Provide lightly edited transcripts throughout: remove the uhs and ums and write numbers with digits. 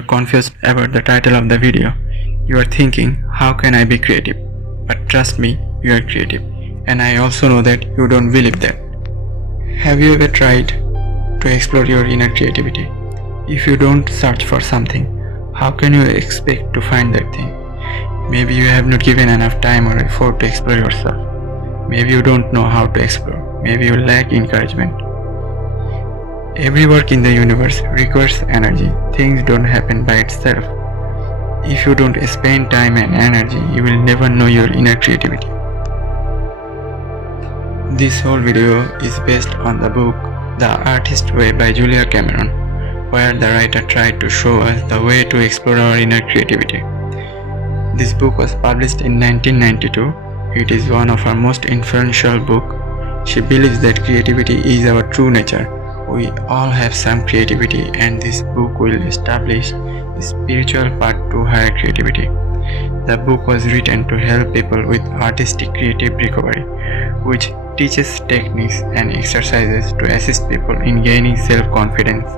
are confused about the title of the video. You are thinking, how can I be creative? But trust me, you are creative. And I also know that you don't believe that. Have you ever tried to explore your inner creativity? If you don't search for something, how can you expect to find that thing? Maybe you have not given enough time or effort to explore yourself. Maybe you don't know how to explore. Maybe you lack encouragement. Every work in the universe requires energy. Things don't happen by itself. If you don't spend time and energy, you will never know your inner creativity. This whole video is based on the book The Artist Way by Julia Cameron, where the writer tried to show us the way to explore our inner creativity. This book was published in 1992. It is one of her most influential books. She believes that creativity is our true nature. We all have some creativity, and this book will establish the spiritual part to higher creativity. The book was written to help people with artistic creative recovery, which teaches techniques and exercises to assist people in gaining self-confidence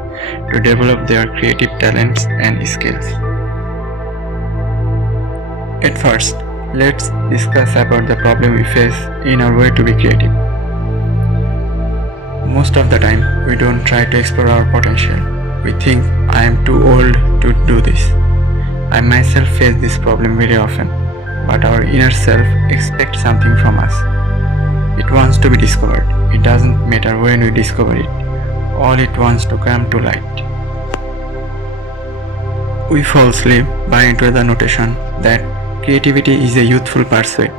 to develop their creative talents and skills. At first, let's discuss about the problem we face in our way to be creative. Most of the time, we don't try to explore our potential. We think, I am too old to do this. I myself face this problem very often, but our inner self expects something from us. It wants to be discovered. It doesn't matter when we discover it. All it wants to come to light. We falsely buy into the notion that creativity is a youthful pursuit.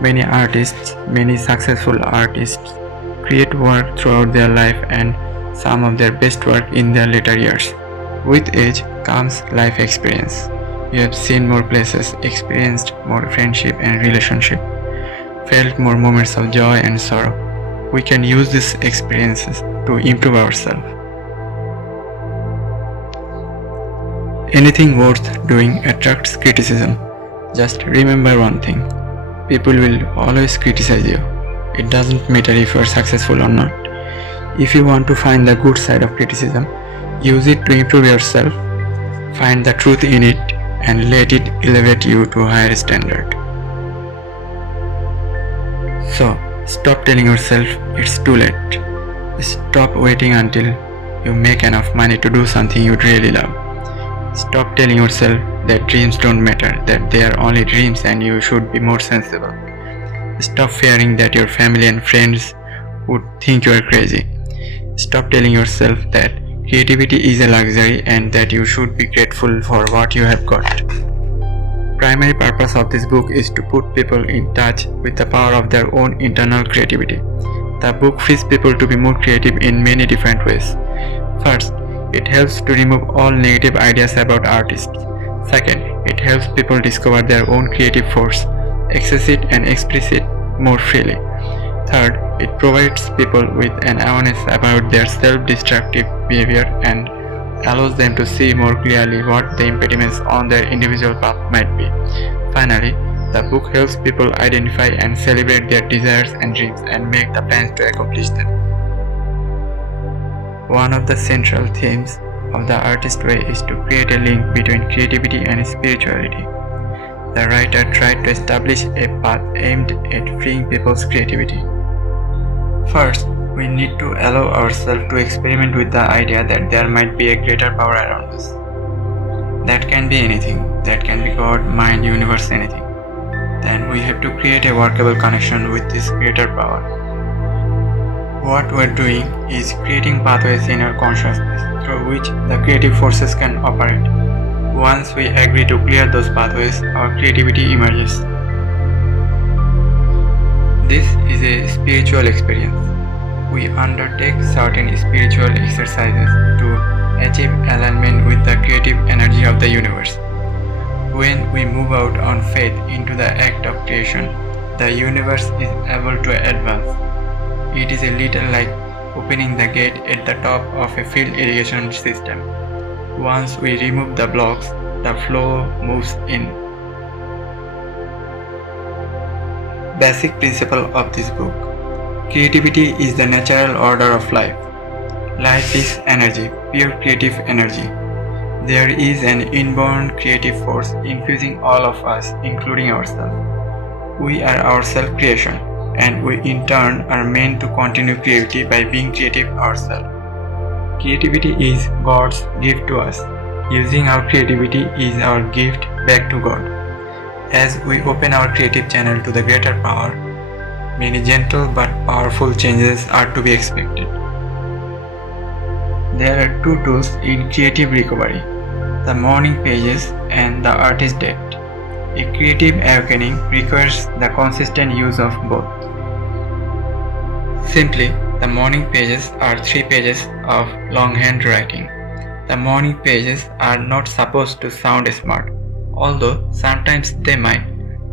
Many artists, many successful artists, create work throughout their life and some of their best work in their later years. With age comes life experience. You have seen more places, experienced more friendship and relationship, felt more moments of joy and sorrow. We can use these experiences to improve ourselves. Anything worth doing attracts criticism. Just remember one thing. People will always criticize you. It doesn't matter if you are successful or not. If you want to find the good side of criticism, use it to improve yourself, find the truth in it, and let it elevate you to a higher standard. So, stop telling yourself it's too late. Stop waiting until you make enough money to do something you really love. Stop telling yourself that dreams don't matter, that they are only dreams and you should be more sensible. Stop fearing that your family and friends would think you are crazy. Stop telling yourself that creativity is a luxury and that you should be grateful for what you have got. Primary purpose of this book is to put people in touch with the power of their own internal creativity. The book frees people to be more creative in many different ways. First, it helps to remove all negative ideas about artists. Second, it helps people discover their own creative force, access it and express it more freely. Third, it provides people with an awareness about their self-destructive behavior and allows them to see more clearly what the impediments on their individual path might be. Finally, the book helps people identify and celebrate their desires and dreams and make the plans to accomplish them. One of the central themes of The Artist Way is to create a link between creativity and spirituality. The writer tried to establish a path aimed at freeing people's creativity. First, we need to allow ourselves to experiment with the idea that there might be a greater power around us. That can be anything. That can be God, mind, universe, anything. Then we have to create a workable connection with this greater power. What we're doing is creating pathways in our consciousness through which the creative forces can operate. Once we agree to clear those pathways, our creativity emerges. This is a spiritual experience. We undertake certain spiritual exercises to achieve alignment with the creative energy of the universe. When we move out on faith into the act of creation, the universe is able to advance. It is a little like opening the gate at the top of a field irrigation system. Once we remove the blocks, the flow moves in. Basic principle of this book. Creativity is the natural order of life. Life is energy, pure creative energy. There is an inborn creative force infusing all of us, including ourselves. We are our self-creation, and we in turn are meant to continue creativity by being creative ourselves. Creativity is God's gift to us. Using our creativity is our gift back to God. As we open our creative channel to the greater power, many gentle but powerful changes are to be expected. There are two tools in creative recovery, the morning pages and the artist date. A creative awakening requires the consistent use of both. Simply, the morning pages are 3 pages of longhand writing. The morning pages are not supposed to sound smart, although sometimes they might,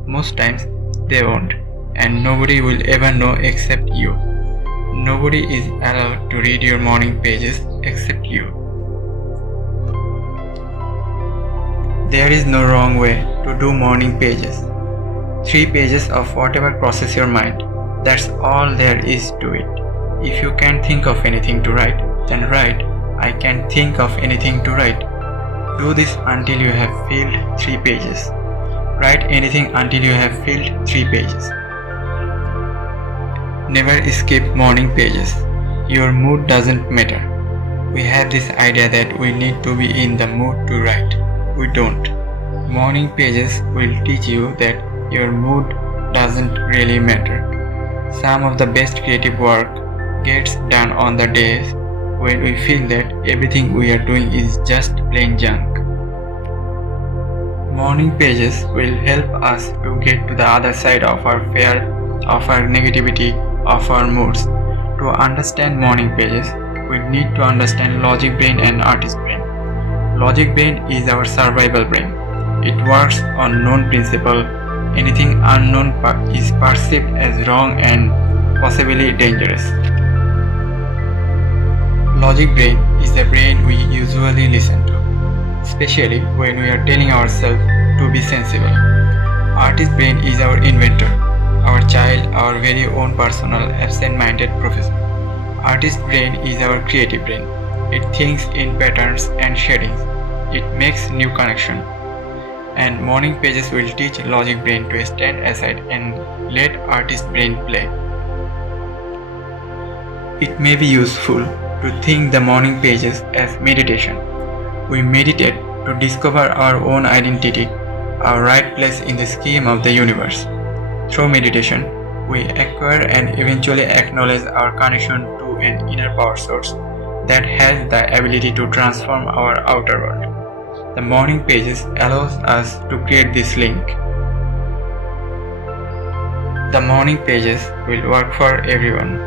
most times they won't, and nobody will ever know except you. Nobody is allowed to read your morning pages except you. There is no wrong way to do morning pages. 3 pages of whatever crosses your mind. That's all there is to it. If you can't think of anything to write, then write, I can't think of anything to write. Do this until you have filled 3 pages. Write anything until you have filled 3 pages. Never skip morning pages. Your mood doesn't matter. We have this idea that we need to be in the mood to write. We don't. Morning pages will teach you that your mood doesn't really matter. Some of the best creative work gets done on the days when we feel that everything we are doing is just plain junk. Morning pages will help us to get to the other side of our fear, of our negativity, of our moods. To understand morning pages, we need to understand logic brain and artist brain. Logic brain is our survival brain. It works on known principle. Anything unknown is perceived as wrong and possibly dangerous. Logic brain is the brain we usually listen to, especially when we are telling ourselves to be sensible. Artist brain is our inventor, our child, our very own personal absent-minded professor. Artist brain is our creative brain. It thinks in patterns and shadings. It makes new connections. And morning pages will teach logic brain to stand aside and let artist brain play. It may be useful to think the morning pages as meditation. We meditate to discover our own identity, our right place in the scheme of the universe. Through meditation, we acquire and eventually acknowledge our connection to an inner power source that has the ability to transform our outer world. The morning pages allows us to create this link. The morning pages will work for everyone.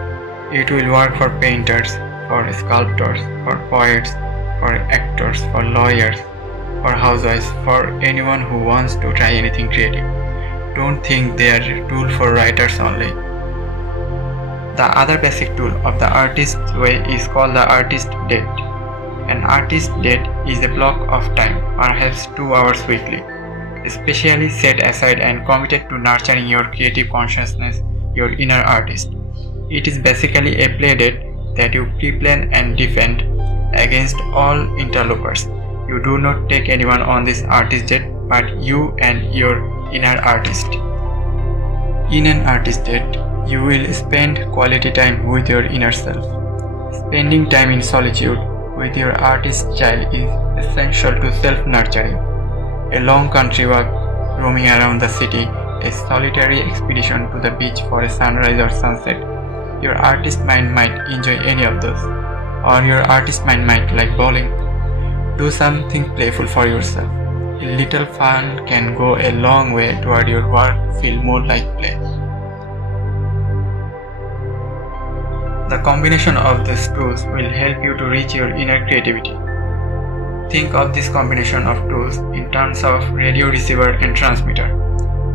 It will work for painters, for sculptors, for poets, for actors, for lawyers, for housewives, for anyone who wants to try anything creative. Don't think they are a tool for writers only. The other basic tool of the artist's way is called the artist date. An artist date is a block of time, perhaps 2 hours weekly, especially set aside and committed to nurturing your creative consciousness, your inner artist. It is basically a play date that you pre-plan and defend against all interlopers. You do not take anyone on this artist date but you and your inner artist. In an artist date, you will spend quality time with your inner self. Spending time in solitude with your artist child is essential to self-nurturing. A long country walk, roaming around the city, a solitary expedition to the beach for a sunrise or sunset. Your artist mind might enjoy any of those, or your artist mind might like bowling. Do something playful for yourself. A little fun can go a long way toward your work feel more like play. The combination of these tools will help you to reach your inner creativity. Think of this combination of tools in terms of radio receiver and transmitter.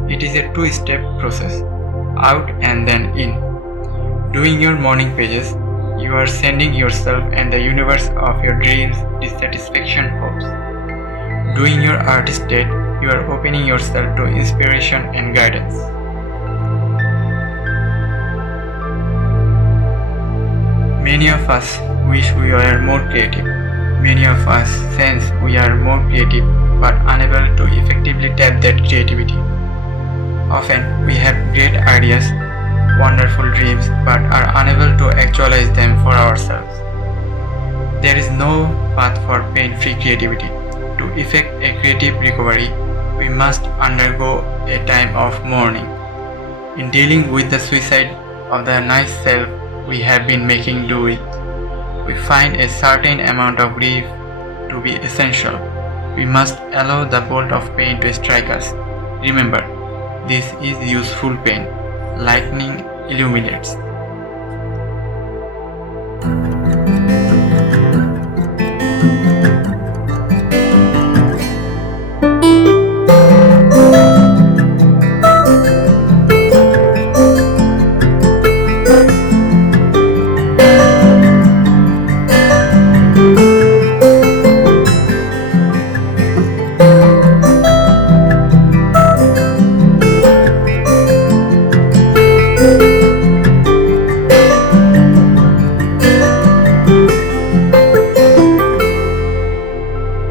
It is a two-step process, out and then in. Doing your morning pages, you are sending yourself and the universe of your dreams, dissatisfaction, hopes. Doing your artist date, you are opening yourself to inspiration and guidance. Many of us wish we were more creative. Many of us sense we are more creative but unable to effectively tap that creativity. Often we have great ideas, wonderful dreams, but are unable to actualize them for ourselves. There is no path for pain-free creativity. To effect a creative recovery, we must undergo a time of mourning. In dealing with the suicide of the nice self we have been making do with, we find a certain amount of grief to be essential. We must allow the bolt of pain to strike us. Remember, this is useful pain. Lightning illuminates.